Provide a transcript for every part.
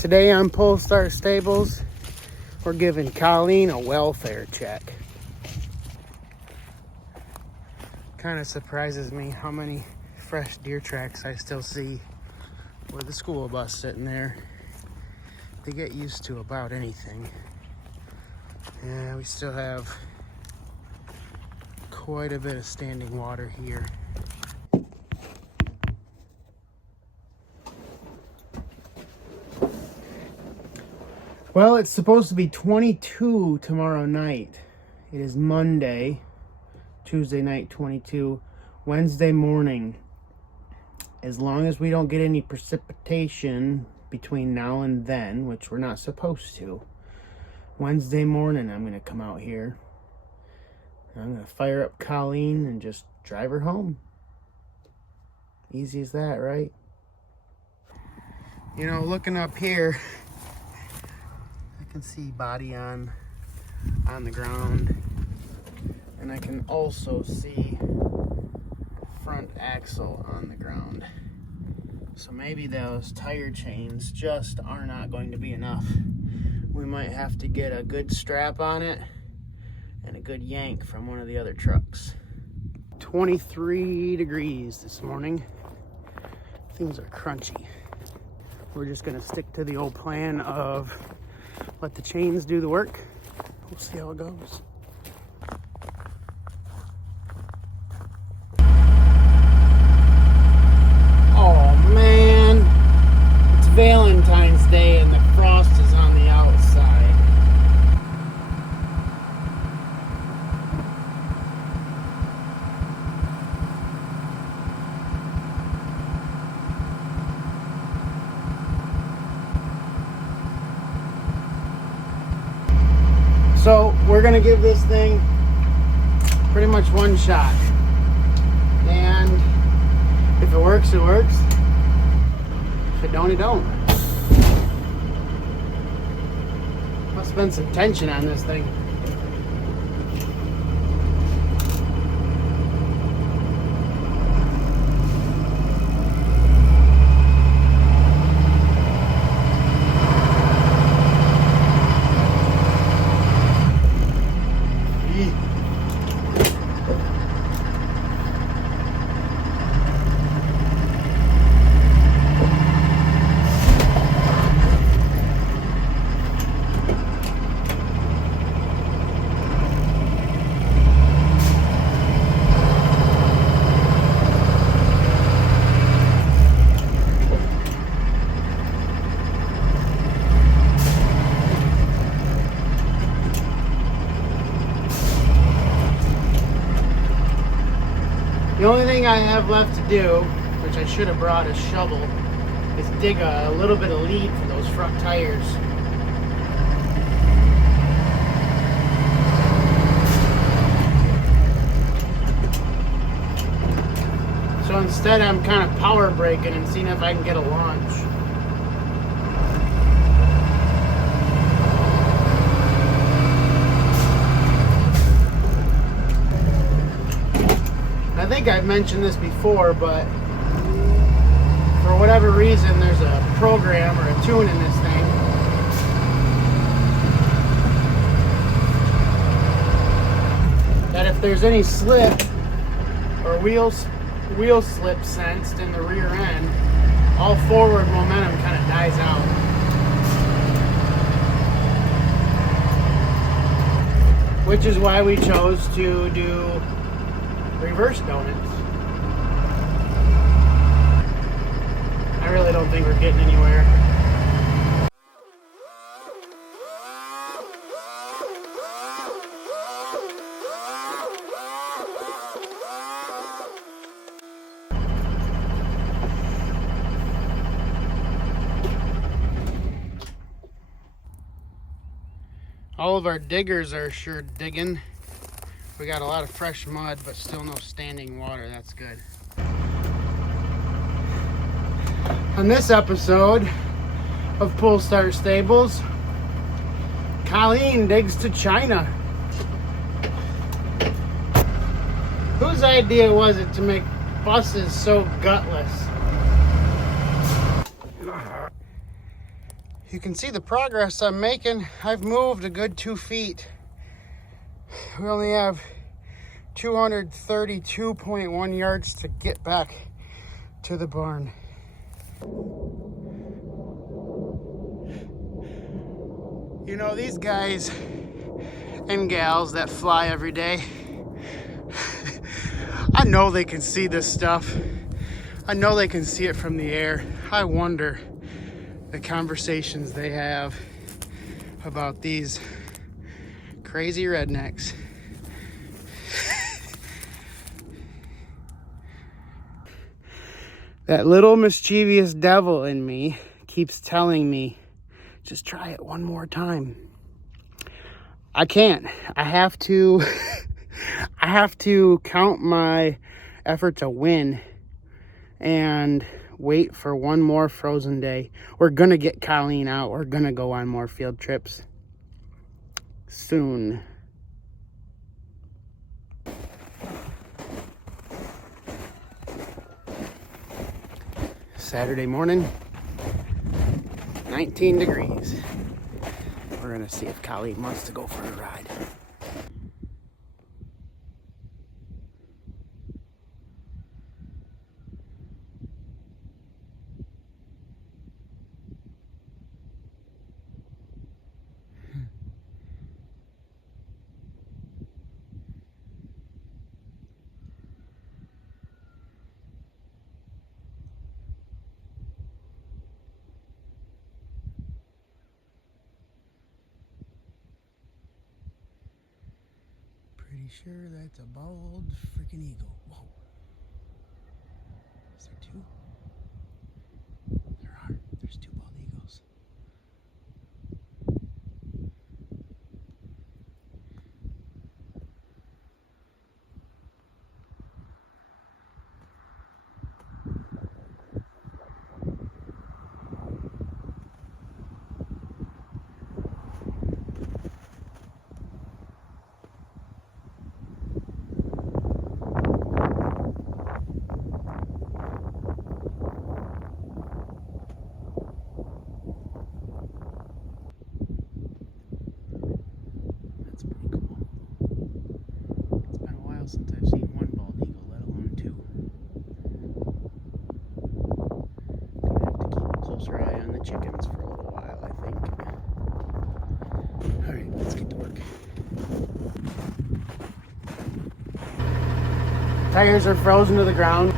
Today on Polestar Stables, we're giving Colleen a welfare check. Kind of surprises me how many fresh deer tracks I still see with the school bus sitting there. They get used to about anything. Yeah, we still have quite a bit of standing water here. Well, it's supposed to be 22 tomorrow night. It is Monday, Tuesday night 22, Wednesday morning. As long as we don't get any precipitation between now and then, which we're not supposed to, Wednesday morning I'm going to come out here. I'm going to fire up Colleen and just drive her home. Easy as that, right? You know, looking up here, I can see body on the ground, and I can also see front axle on the ground. So maybe those tire chains just are not going to be enough. We might have to get a good strap on it and a good yank from one of the other trucks. 23 degrees this morning. Things are crunchy. We're just gonna stick to the old plan of let the chains do the work. We'll see how it goes. Oh man, it's Valentine's Day and the frost is on the outside. So we're gonna give this thing pretty much one shot, and if it works, it works. If it don't, it don't. Must have been some tension on this thing. The only thing I have left to do, which I should have brought a shovel, is dig a little bit of lead for those front tires. So instead I'm kind of power braking and seeing if I can get a launch. I think I've mentioned this before, but for whatever reason, there's a program or a tune in this thing that if there's any slip or wheel slip sensed in the rear end, all forward momentum kind of dies out. Which is why we chose to do reverse donuts. I really don't think we're getting anywhere. All of our diggers are sure digging. We got a lot of fresh mud, but still no standing water. That's good. On this episode of Polestar Stables, Colleen digs to China. Whose idea was it to make buses so gutless? You can see the progress I'm making. I've moved a good 2 feet. We only have 232.1 yards to get back to the barn. You know, these guys and gals that fly every day, I know they can see this stuff. I know they can see it from the air. I wonder the conversations they have about these crazy rednecks. That little mischievous devil in me keeps telling me, just try it one more time. I can't. I have to I have to count my effort to win and wait for one more frozen day. We're gonna get Colleen out. We're gonna go on more field trips soon. Saturday morning, 19 degrees. We're gonna see if Colleen wants to go for a ride. Pretty sure that's a bald freaking eagle. Whoa. Is there two? There are. There's two bald eagles. That's pretty cool. It's been a while since I've seen one bald eagle, let alone two. Gonna have to keep a closer eye on the chickens for a little while, I think. Alright, let's get to work. Tires are frozen to the ground,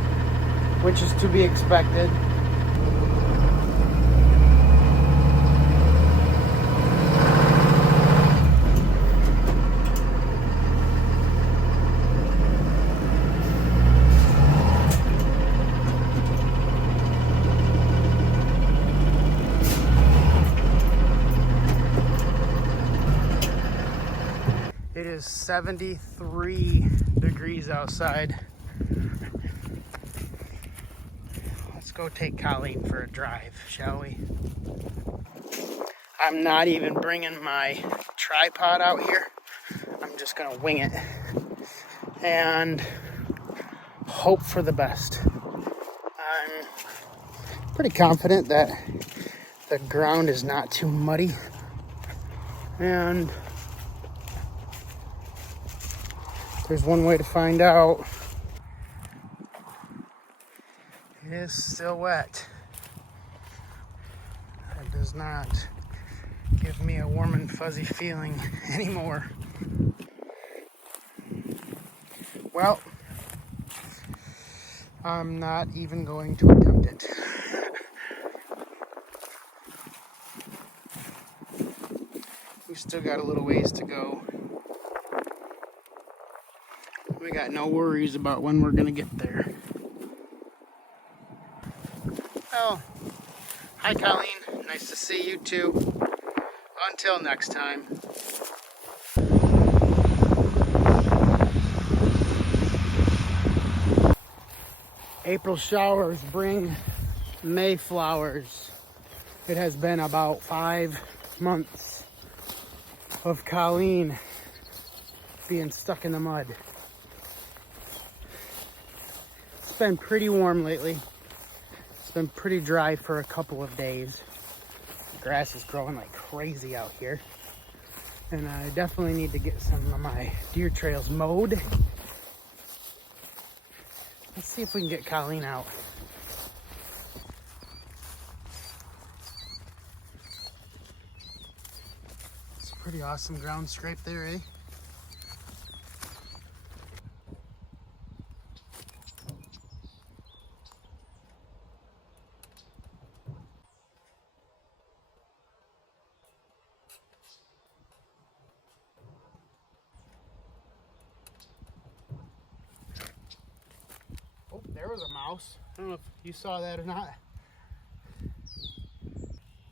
which is to be expected. It is 73 degrees outside. Let's go take Colleen for a drive, shall we? I'm not even bringing my tripod out here. I'm just gonna wing it and hope for the best. I'm pretty confident that the ground is not too muddy, and there's one way to find out. It is still wet. It does not give me a warm and fuzzy feeling anymore. Well, I'm not even going to attempt it. We still got a little ways to go. We got no worries about when we're gonna get there. Oh, hi Colleen, nice to see you too. Until next time. April showers bring May flowers. It has been about 5 months of Colleen being stuck in the mud. It's been pretty warm lately. It's been pretty dry for a couple of days. grass is growing like crazy out here. And I definitely need to get some of my deer trails mowed. Let's see if we can get Colleen out. It's a pretty awesome ground scrape there, eh? Oh, there was a mouse. I don't know if you saw that or not.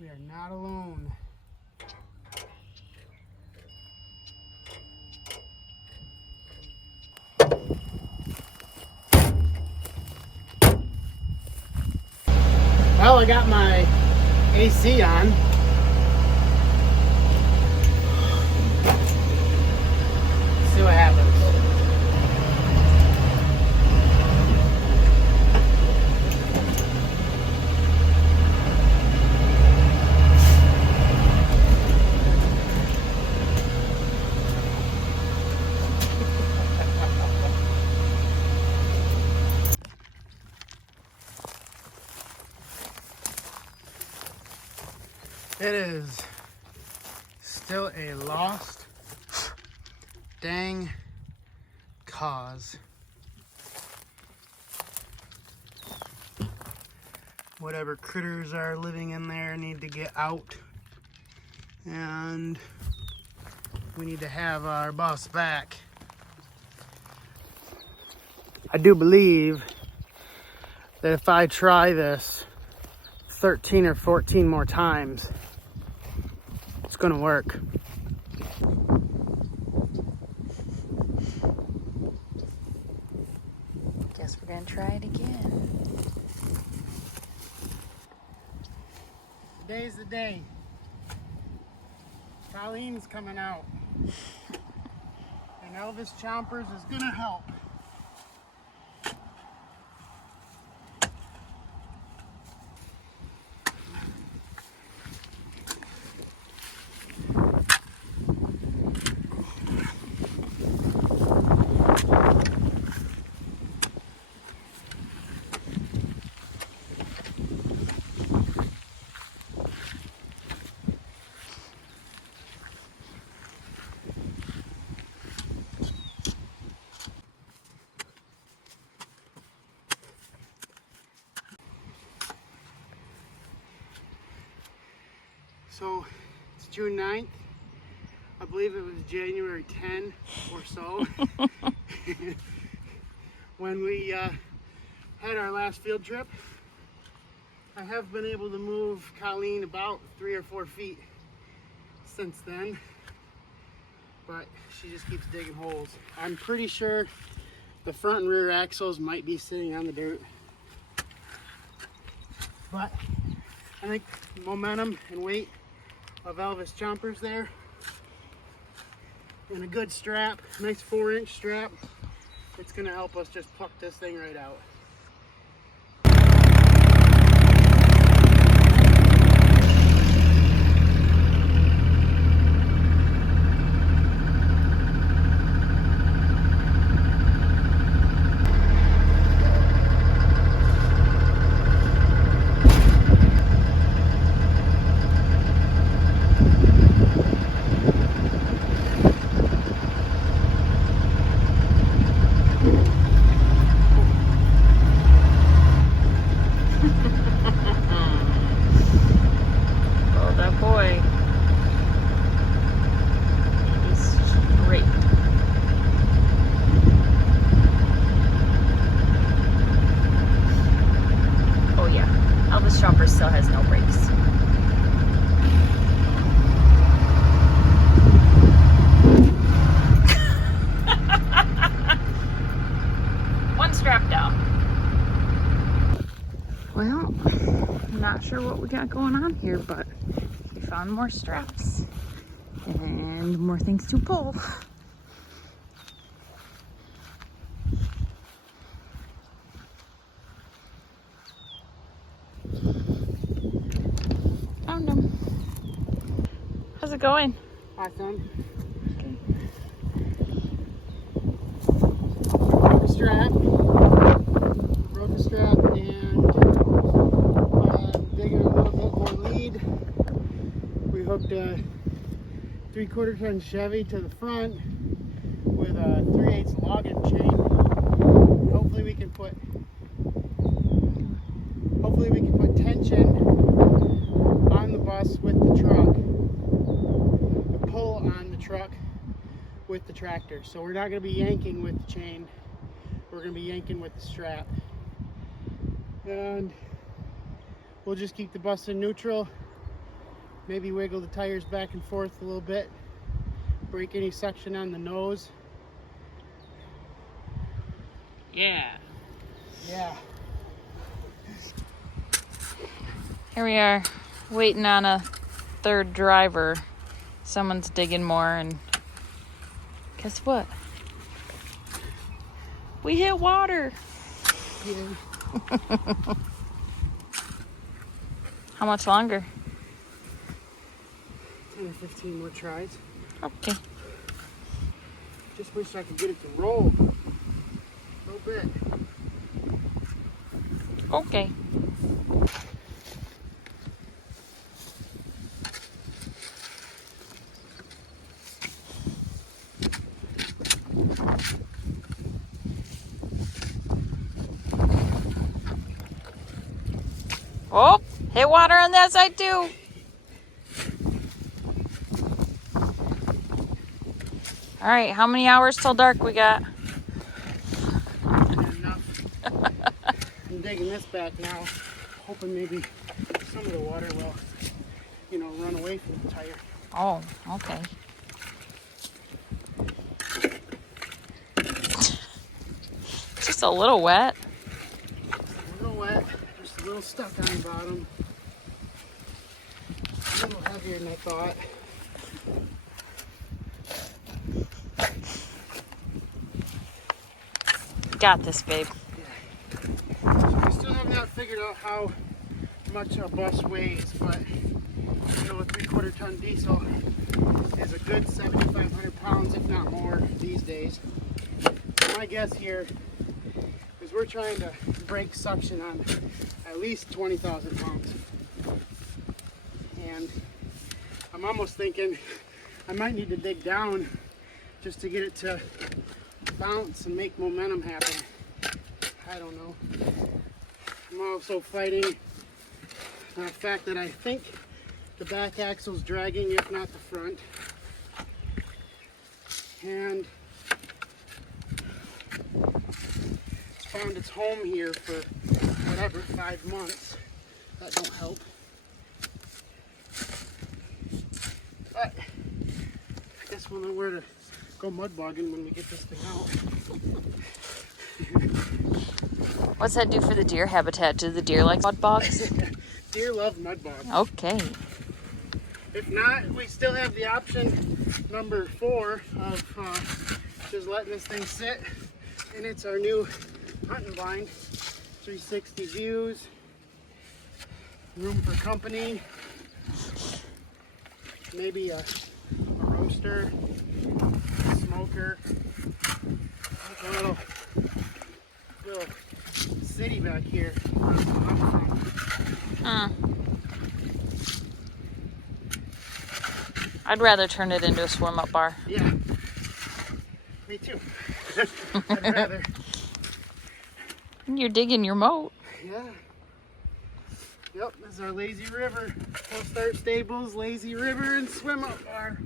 We are not alone. Well, I got my AC on. Let's see what happens. It is still a lost dang cause. Whatever critters are living in there need to get out, and we need to have our boss back. I do believe that if I try this 13 or 14 more times, it's gonna work. Guess we're gonna try it again. Today's the day. Colleen's coming out. And Elvis Chompers is gonna help. So it's June 9th. I believe it was January 10 or so when we had our last field trip. I have been able to move Colleen about 3 or 4 feet since then, but she just keeps digging holes. I'm pretty sure the front and rear axles might be sitting on the dirt, but I think momentum and weight of Elvis Chompers there, and a good strap, nice 4-inch strap, it's gonna help us just pluck this thing right out. Chopper still has no brakes. One strap down. Well, I'm not sure what we got going on here, but we found more straps and more things to pull. Found them. How's it going? Awesome. Broke a strap. And digging a little bit more lead. We hooked a 3/4 ton Chevy to the front with a 3/8 logging chain. Hopefully we can put tension on the bus with the truck, the pull on the truck with the tractor. So we're not going to be yanking with the chain, we're going to be yanking with the strap. And we'll just keep the bus in neutral, maybe wiggle the tires back and forth a little bit, break any suction on the nose. Yeah. Here we are, waiting on a third driver. Someone's digging more, and guess what? We hit water. Yeah. How much longer? 10 or 15 more tries. Okay. Just wish I could get it to roll a little bit. Okay. Oh, hit water on that side too. All right, how many hours till dark we got? Enough. I'm digging this back now, hoping maybe some of the water will, run away from the tire. Oh, okay. Just a little wet. A little wet, just a little stuck on the bottom. A little heavier than I thought. Got this, babe. Yeah. I still have not figured out how much a bus weighs, but a 3/4 ton diesel is a good 7,500 pounds, if not more, these days. My guess here is we're trying to break suction on at least 20,000 pounds. And I'm almost thinking I might need to dig down just to get it to bounce and make momentum happen. I don't know. I'm also fighting the fact that I think the back axle's dragging, if not the front. And it's found its home here for whatever, 5 months. That don't help. But I guess we'll know where to go mud bogging when we get this thing out. What's that do for the deer habitat? Do the deer like mud bogs? Deer love mud bogs. Okay. If not, we still have the option number 4 of just letting this thing sit. And it's our new hunting blind. 360 views. Room for company. Maybe a roaster. Smoker. Like a little city back here. I'd rather turn it into a swim-up bar. Yeah, me too. I'd rather. You're digging your moat. Yeah. Yep, this is our lazy river. Full start stables, lazy river, and swim-up bar.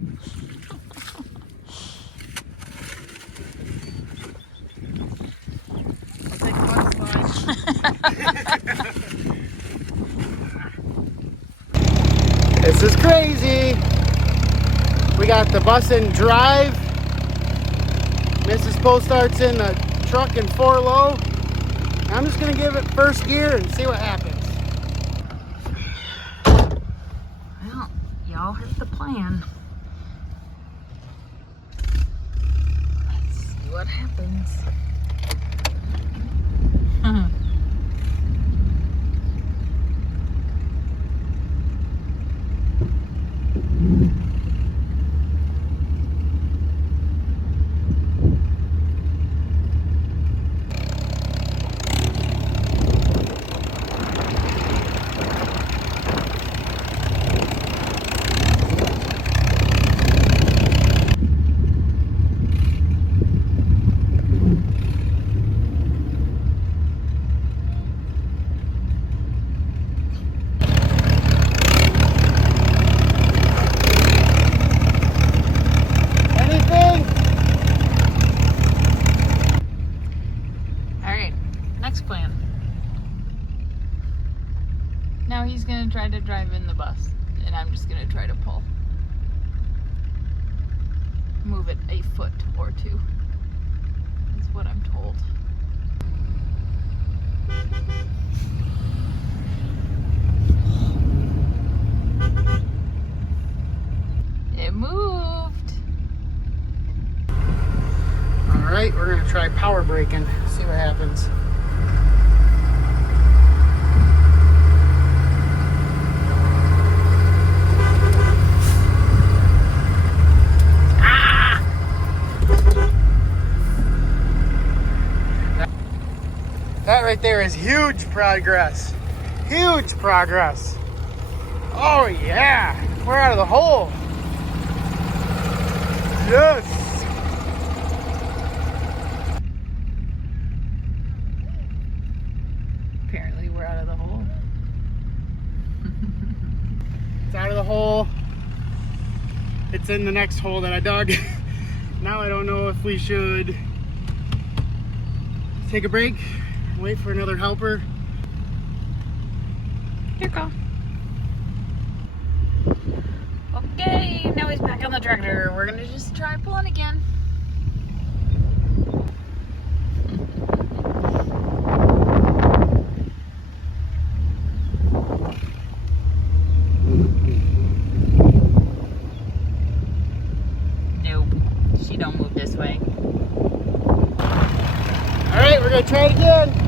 I'll take a mud slide. This is crazy. We got the bus in drive. Mrs. Postart's in the truck in 4 low. I'm just gonna give it first gear and see what happens. Well, y'all heard the plan. Let's see what happens. across, and I'm just gonna try to pull. Move it a foot or two. That's what I'm told. It moved. All right, we're gonna try power braking, see what happens. That right there is huge progress. Huge progress. Oh yeah, we're out of the hole. Yes. Apparently we're out of the hole. It's out of the hole. It's in the next hole that I dug. Now I don't know if we should take a break, wait for another helper. Here you go. Okay, now he's back on the tractor. We're gonna just try pulling again. Nope, she don't move this way. All right, we're gonna try it again.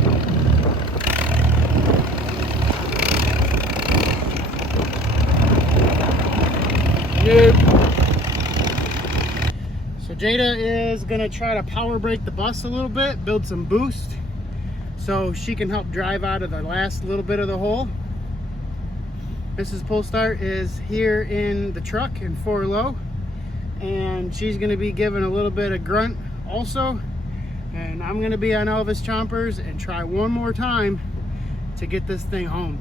So Jada is gonna try to power brake the bus a little bit, build some boost, so she can help drive out of the last little bit of the hole. Mrs. Polestar is here in the truck in 4 low, and she's gonna be giving a little bit of grunt also, and I'm gonna be on Elvis Chompers and try one more time to get this thing home.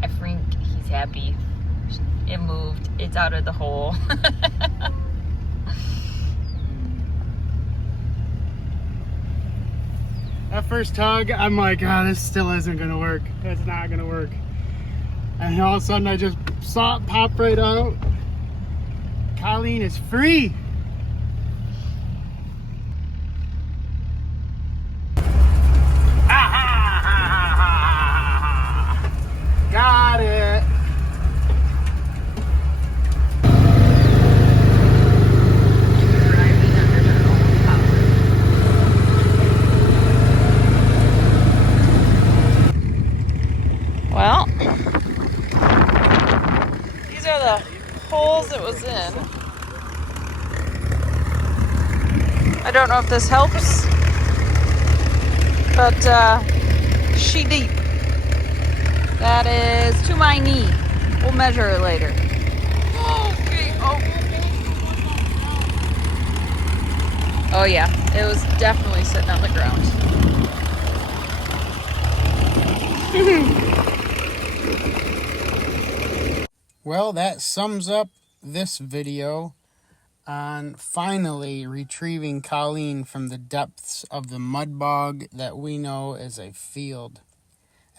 I think he's happy. It moved. It's out of the hole. That first tug, I'm like, oh, this still isn't gonna work. It's not gonna work. And all of a sudden I just saw it pop right out. Colleen is free. Got it. Well, these are the holes it was in. I don't know if this helps, but she deep. That is to my knee. We'll measure it later. Okay. Oh yeah, it was definitely sitting on the ground. Well, that sums up this video on finally retrieving Colleen from the depths of the mud bog that we know is a field.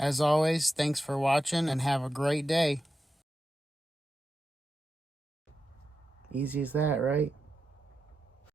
As always, thanks for watching and have a great day. Easy as that, right?